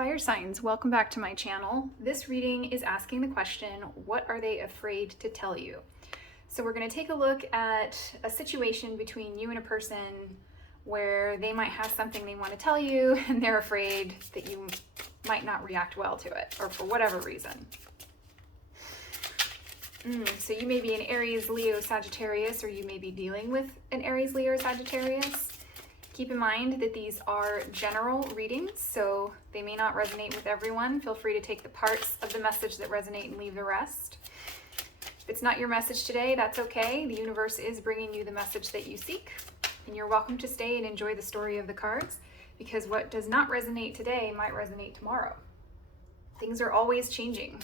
Fire signs, welcome back to my channel. This reading is asking the question, what are they afraid to tell you? So we're going to take a look at a situation between you and a person where they might have something they want to tell you and they're afraid that you might not react well to it, or for whatever reason. So you may be an Aries, Leo, Sagittarius, or you may be dealing with an Aries, Leo, or Sagittarius. Keep in mind that these are general readings, so they may not resonate with everyone. Feel free to take the parts of the message that resonate and leave the rest. If it's not your message today, that's okay. The universe is bringing you the message that you seek, and you're welcome to stay and enjoy the story of the cards, because what does not resonate today might resonate tomorrow. Things are always changing.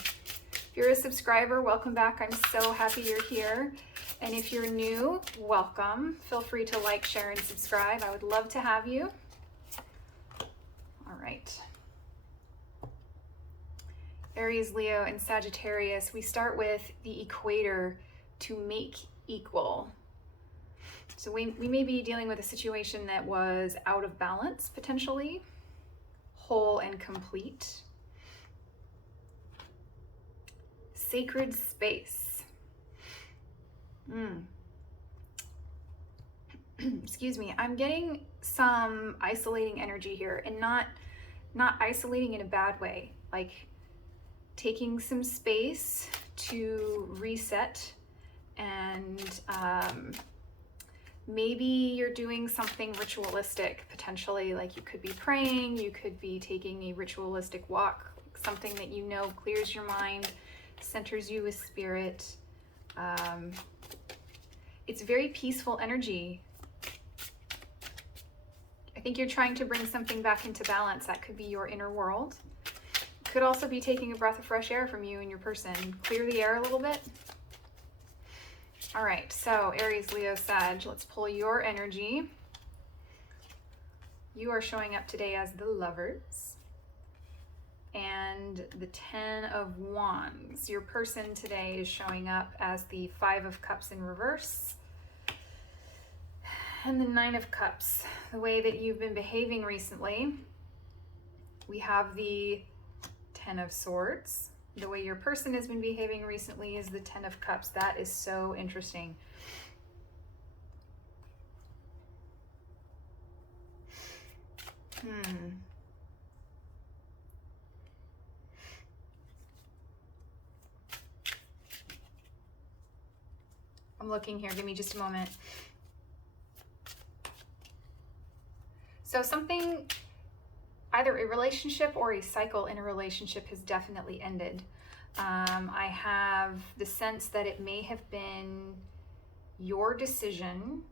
If you're a subscriber, welcome back. I'm so happy you're here. And if you're new, welcome. Feel free to like, share, and subscribe. I would love to have you. All right. Aries, Leo, and Sagittarius. We start with the equator to make equal. So we may be dealing with a situation that was out of balance, potentially. Whole and complete. Sacred space. Excuse me, I'm getting some isolating energy here, and not isolating in a bad way, like taking some space to reset, and maybe you're doing something ritualistic, potentially, like you could be praying, you could be taking a ritualistic walk, something that you know clears your mind, centers you with spirit. It's very peaceful energy. I think you're trying to bring something back into balance. That could be your inner world. Could also be taking a breath of fresh air from you and your person. Clear the air a little bit. All right, so Aries, Leo, Sag, let's pull your energy. You are showing up today as the Lovers and the Ten of Wands. Your person today is showing up as the Five of Cups in reverse and the Nine of Cups. The way that you've been behaving recently, we have the Ten of Swords. The way your person has been behaving recently is the Ten of Cups. That is so interesting. I'm looking here, give me just a moment. So something, either a relationship or a cycle in a relationship has definitely ended. I have the sense that it may have been your decision,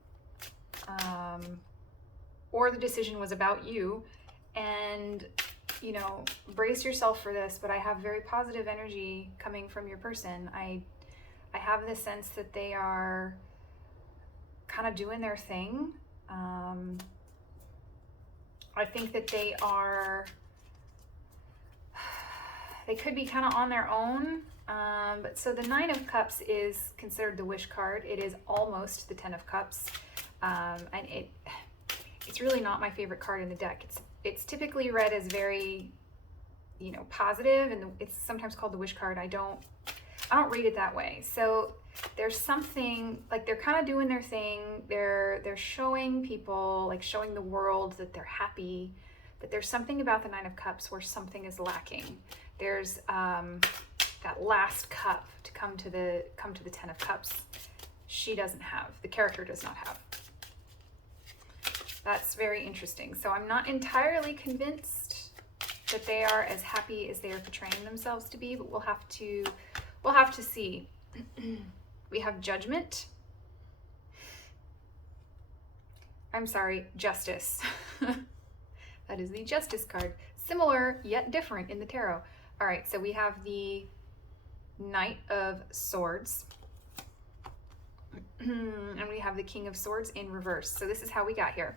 or the decision was about you, and you know, brace yourself for this, but I have very positive energy coming from your person. I have the sense that they are kind of doing their thing. I think that they could be kind of on their own. But so the Nine of Cups is considered the wish card. It is almost the Ten of Cups. And it's really not my favorite card in the deck. It's typically read as very, you know, positive, and it's sometimes called the wish card. I don't read it that way. So there's something, like they're kind of doing their thing. They're showing people, like showing the world that they're happy, but there's something about the Nine of Cups where something is lacking. There's that last cup to come to the Ten of Cups. She doesn't have, the character does not have. That's very interesting. So I'm not entirely convinced that they are as happy as they are portraying themselves to be, but we'll have to see. We have Judgment. I'm sorry, Justice. That is the Justice card. Similar yet different in the tarot. All right, so we have the Knight of Swords. And we have the King of Swords in reverse. So this is how we got here.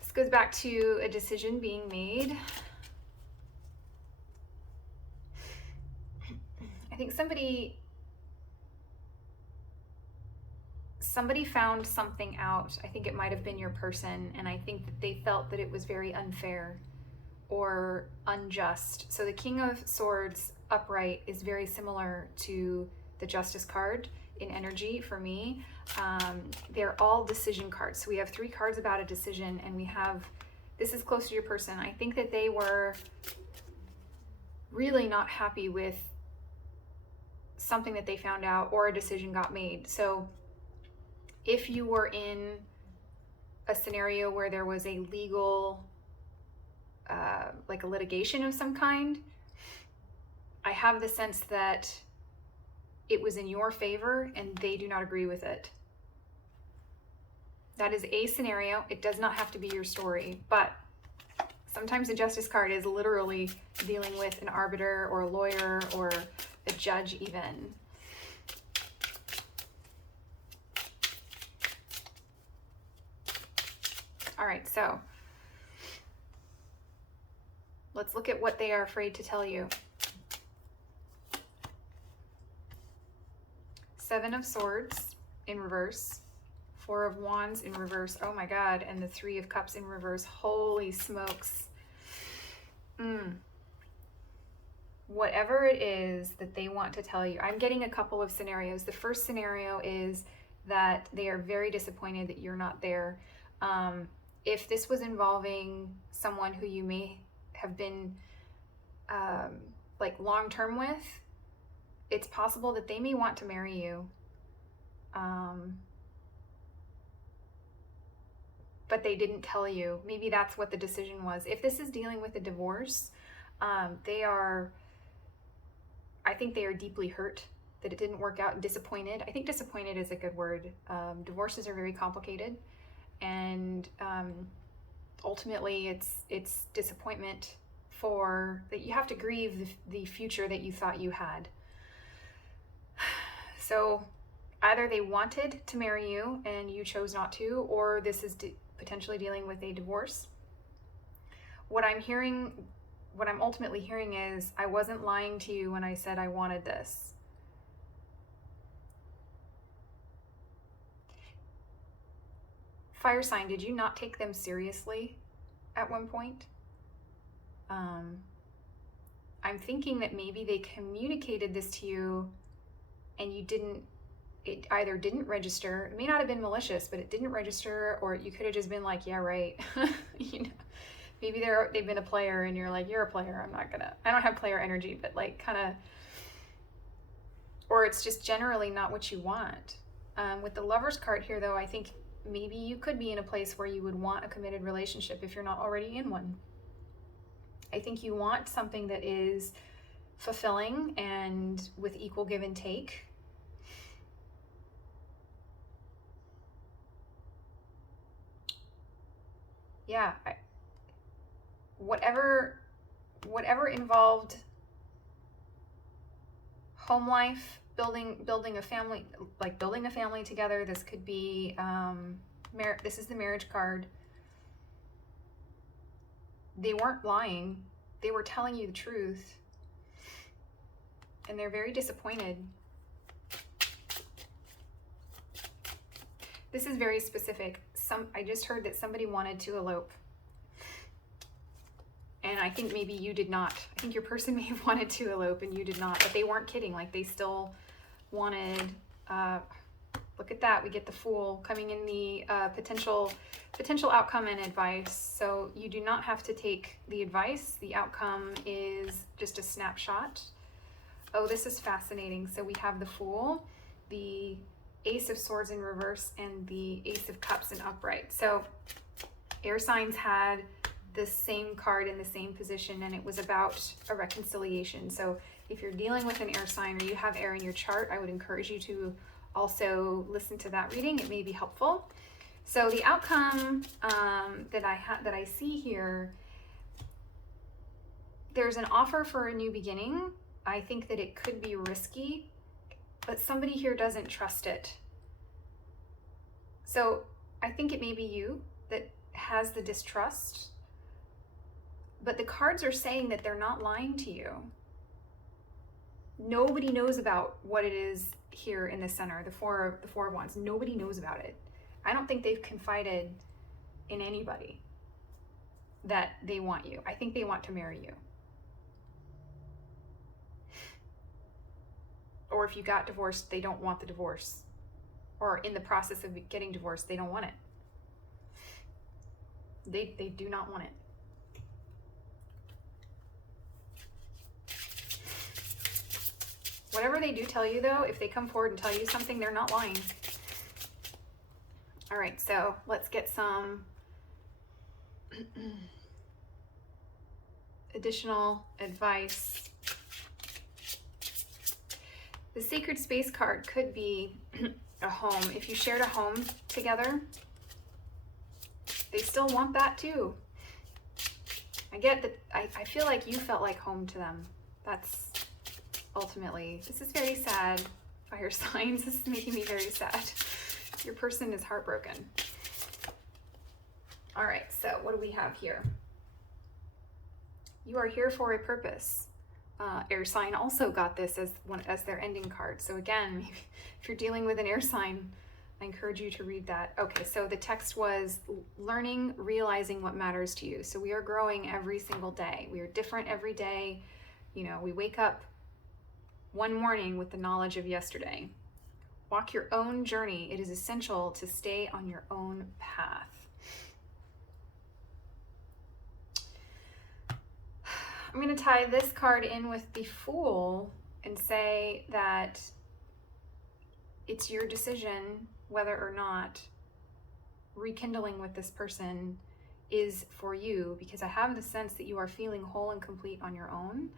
This goes back to a decision being made. I think somebody found something out. I think it might have been your person, and I think that they felt that it was very unfair. or unjust. So the King of Swords upright is very similar to the Justice card in energy for me. They're all decision cards. So we have 3 cards about a decision, and we have, this is close to your person. I think that they were really not happy with something that they found out, or a decision got made. So if you were in a scenario where there was a legal, like a litigation of some kind, I have the sense that it was in your favor and they do not agree with it. That is a scenario. It does not have to be your story, but sometimes the Justice card is literally dealing with an arbiter or a lawyer or a judge even. All right, so let's look at what they are afraid to tell you. 7 of Swords in reverse, 4 of Wands in reverse, oh my God, and the 3 of Cups in reverse. Holy smokes. Whatever it is that they want to tell you, I'm getting a couple of scenarios. The first scenario is that they are very disappointed that you're not there. If this was involving someone who you may have been like long-term with, it's possible that they may want to marry you. But they didn't tell you. Maybe that's what the decision was. If this is dealing with a divorce, I think they are deeply hurt that it didn't work out, and disappointed. I think disappointed is a good word. Divorces are very complicated, and ultimately it's disappointment for that you have to grieve the future that you thought you had. So either they wanted to marry you and you chose not to, or this is potentially dealing with a divorce. What I'm ultimately hearing is, I wasn't lying to you when I said I wanted this. Fire sign, did you not take them seriously at one point? I'm thinking that maybe they communicated this to you and it either didn't register. It may not have been malicious, but it didn't register, or you could have just been like, yeah, right. You know, maybe they've been a player and you're like, you're a player. I don't have player energy, but like kind of, or it's just generally not what you want. With the Lovers card here though, I think maybe you could be in a place where you would want a committed relationship if you're not already in one. I think you want something that is fulfilling and with equal give and take. Yeah, whatever involved home life, building a family, like building a family together. This could be this is the marriage card. They weren't lying. They were telling you the truth. And they're very disappointed. This is very specific. I just heard that somebody wanted to elope. And I think maybe you did not. I think your person may have wanted to elope and you did not, but they weren't kidding. Like they still wanted, look at that. We get the Fool coming in the potential outcome and advice. So you do not have to take the advice. The outcome is just a snapshot. Oh, this is fascinating. So we have the Fool, the Ace of Swords in reverse, and the Ace of Cups in upright. So air signs had the same card in the same position, and it was about a reconciliation. So if you're dealing with an air sign or you have air in your chart, I would encourage you to also listen to that reading. It may be helpful. So the outcome that I see here, there's an offer for a new beginning. I think that it could be risky, but somebody here doesn't trust it. So I think it may be you that has the distrust, but the cards are saying that they're not lying to you. Nobody knows about what it is here in the center, the four of Wands. Nobody knows about it. I don't think they've confided in anybody. that they want you. I think they want to marry you. Or if you got divorced, they don't want the divorce. Or in the process of getting divorced, they don't want it. They do not want it. Whatever they do tell you, though, if they come forward and tell you something, they're not lying. All right, so let's get some additional advice. The Sacred Space card could be a home. If you shared a home together, they still want that too. I get that. I feel like you felt like home to them. That's ultimately, this is very sad, fire signs. This is making me very sad. Your person is heartbroken. All right, so what do we have here? You are here for a purpose. Air sign also got this as their ending card. So again, if you're dealing with an air sign, I encourage you to read that. Okay, so the text was learning, realizing what matters to you. So we are growing every single day. We are different every day. You know, we wake up one morning with the knowledge of yesterday. Walk your own journey. It is essential to stay on your own path. I'm going to tie this card in with the Fool and say that it's your decision whether or not rekindling with this person is for you, because I have the sense that you are feeling whole and complete on your own.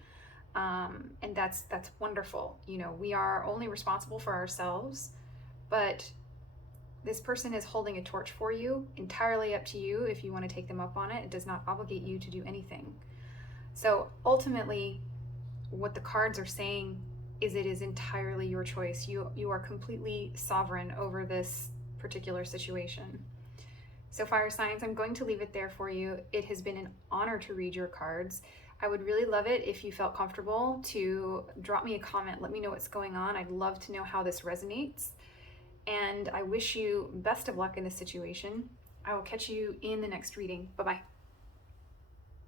And that's wonderful. You know, we are only responsible for ourselves, but this person is holding a torch for you, entirely up to you if you want to take them up on it. It does not obligate you to do anything. So ultimately, what the cards are saying is it is entirely your choice. You are completely sovereign over this particular situation. So fire signs, I'm going to leave it there for you. It has been an honor to read your cards. I would really love it if you felt comfortable to drop me a comment. Let me know what's going on. I'd love to know how this resonates. And I wish you best of luck in this situation. I will catch you in the next reading. Bye-bye.